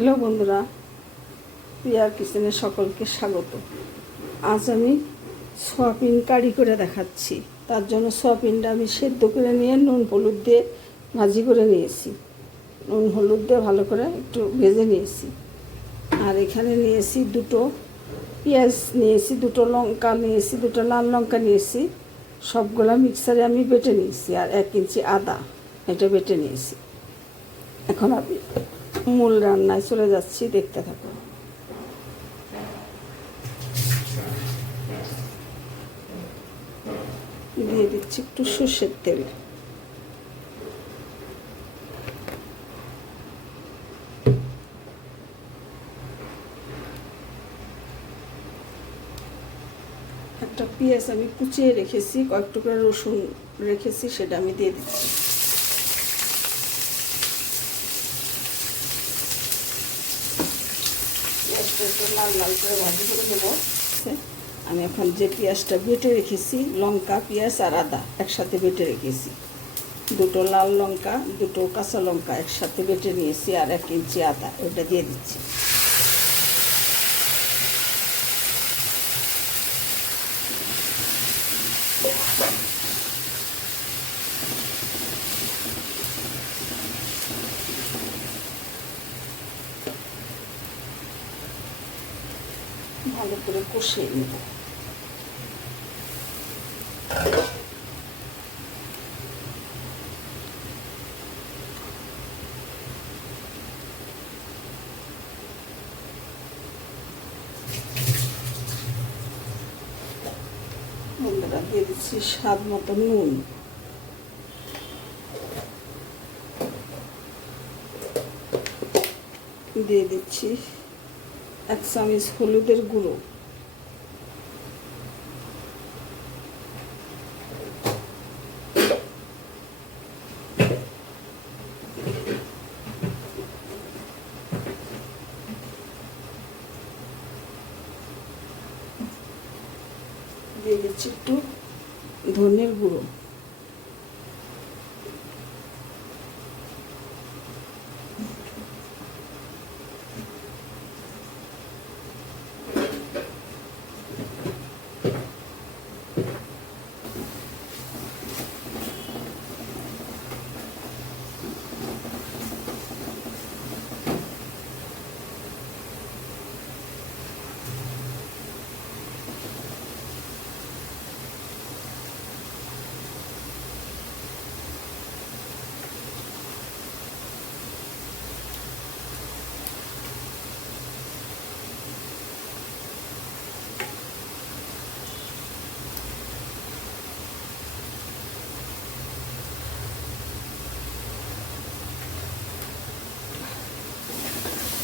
Hello বন্ধুরা, প্রিয়ার কিচেনে সকলকে স্বাগত। আজ আমি সয়াবিন কারি করে দেখাচ্ছি। তার জন্য সয়াবিনটা আমি সেদ্ধ করে নিয়ে নুন হলুদ দিয়ে ভাজি করে নিয়েছি। নুন হলুদ দিয়ে ভালো করে একটু ভেজে নিয়েছি। আর এখানে নিয়েছি দুটো পেঁয়াজ নিয়েছি, দুটো লঙ্কা নিয়েছি, দুটো লাল লঙ্কা নিয়েছি। সবগুলা মিক্সারে আমি বেটে নিয়েছি। আর 1 ইঞ্চি আদা এটা বেটে নিয়েছি। এখন আমি মূল রান্নায় চলে যাচ্ছি, দেখতে থাকো। দিয়ে দিচ্ছি একটু সর্ষের তেল, একটা পেঁয়াজ আমি কুচিয়ে রেখেছি, কয়েক টুকরা রসুন রেখেছি, সেটা আমি দিয়ে দিচ্ছি। পেঁয়াজটা একটু লাল লাল করে ভাজি করে দেবো। আমি এখন যে পেঁয়াজটা বেটে রেখেছি, লঙ্কা পেঁয়াজ আর আদা একসাথে বেটে রেখেছি, দুটো লাল লঙ্কা দুটো কাঁচা লঙ্কা একসাথে বেটে নিয়েছি, আর 1 ইঞ্চি আদা ওটা দিয়ে দিচ্ছি। ভালো করে কষিয়ে নেব। বন্ধুরা, দিয়ে দিচ্ছি স্বাদ মতো নুন, দিয়ে দিচ্ছি 1 চামচ হলুদের গুঁড়ো, দিয়ে দিচ্ছি একটু ধনের গুঁড়ো,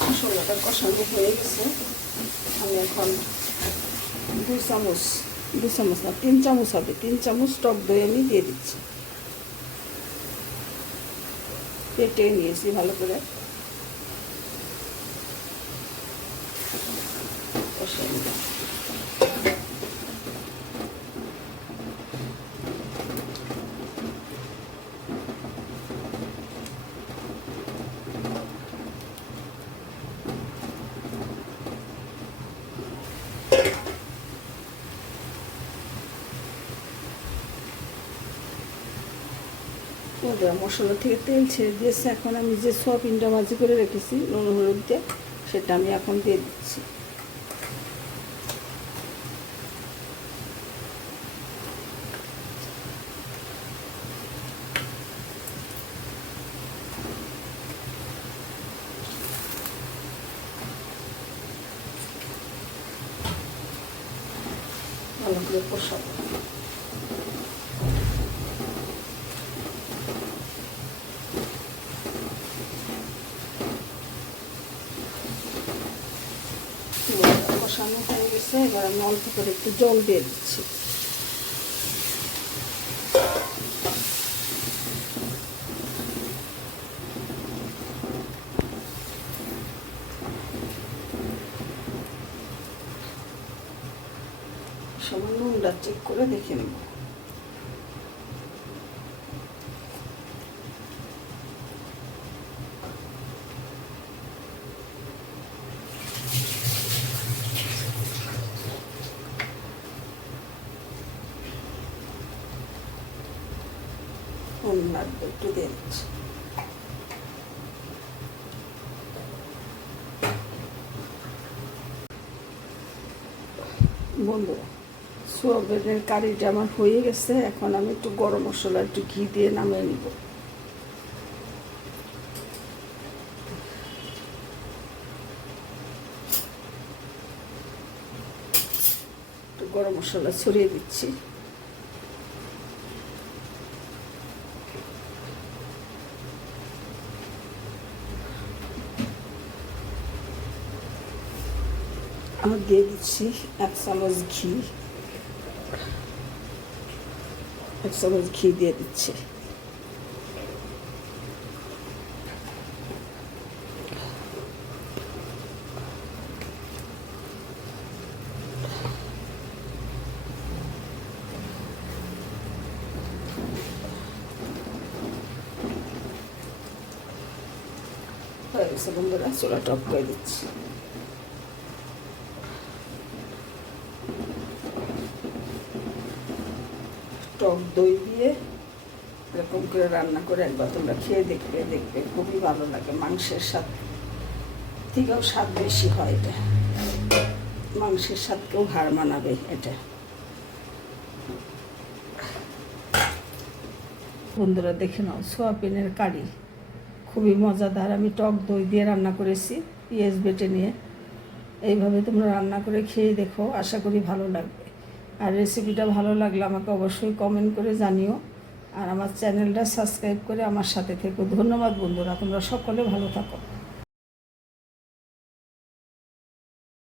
মশলাটা কষানো হয়ে গেছে। আমি এখন 2 চামচ না 3 চামচ হবে, 3 চামচ টক দই আমি দিয়ে দিচ্ছি। পেটে নিয়েছি ভালো করে, কষিয়ে নিলাম। মশলা থেকে তেল ছেড়ে দিয়েছে। এখন আমি যে সয়াবিনটা ভাজি করে রেখেছি নুন হলুদ দিয়ে, সেটা আমি এখন দিয়ে দিচ্ছি। ভালো করে কষাবো। কষানো হয়ে গেছে, এবার আমি অল্প করে একটু জল দিয়ে দিচ্ছি। সামান্য নুনটা চেক করে দেখে নেব। অন্য একটু দিয়ে দিচ্ছি। বন্ধুরা, সোয়াবিনের কারিটা আমার হয়ে গেছে। এখন আমি একটু গরম মশলা একটু ঘি দিয়ে নামিয়ে নিব। একটু গরম মশলা ছড়িয়ে দিচ্ছি। আর দিয়ে দিচ্ছি 1 চামচ ঘি। 1 চামচ ঘি দিয়ে দিচ্ছি। হয়ে গেছে বন্ধুরা, চুলাটা অফ করে দিচ্ছি। টক দই দিয়ে এরকম করে রান্না করে একবার তোমরা খেয়ে দেখবে খুবই ভালো লাগে। মাংসের স্বাদ থেকেও স্বাদ বেশি হয় এটা, মাংসের স্বাদকেও হার মানাবে এটা। বন্ধুরা দেখে নাও, সোয়াবিনের কারি খুবই মজাদার। আমি টক দই দিয়ে রান্না করেছি, পেঁয়াজ বেটে নিয়ে। এইভাবে তোমরা রান্না করে খেয়ে দেখো, আশা করি ভালো লাগবে। আর রেসিপিটা ভালো লাগলে আমাকে অবশ্যই কমেন্ট করে জানিও। আর আমার চ্যানেলটা সাবস্ক্রাইব করে আমার সাথে থেকো। ধন্যবাদ বন্ধুরা, তোমরা সকলে ভালো থাকো।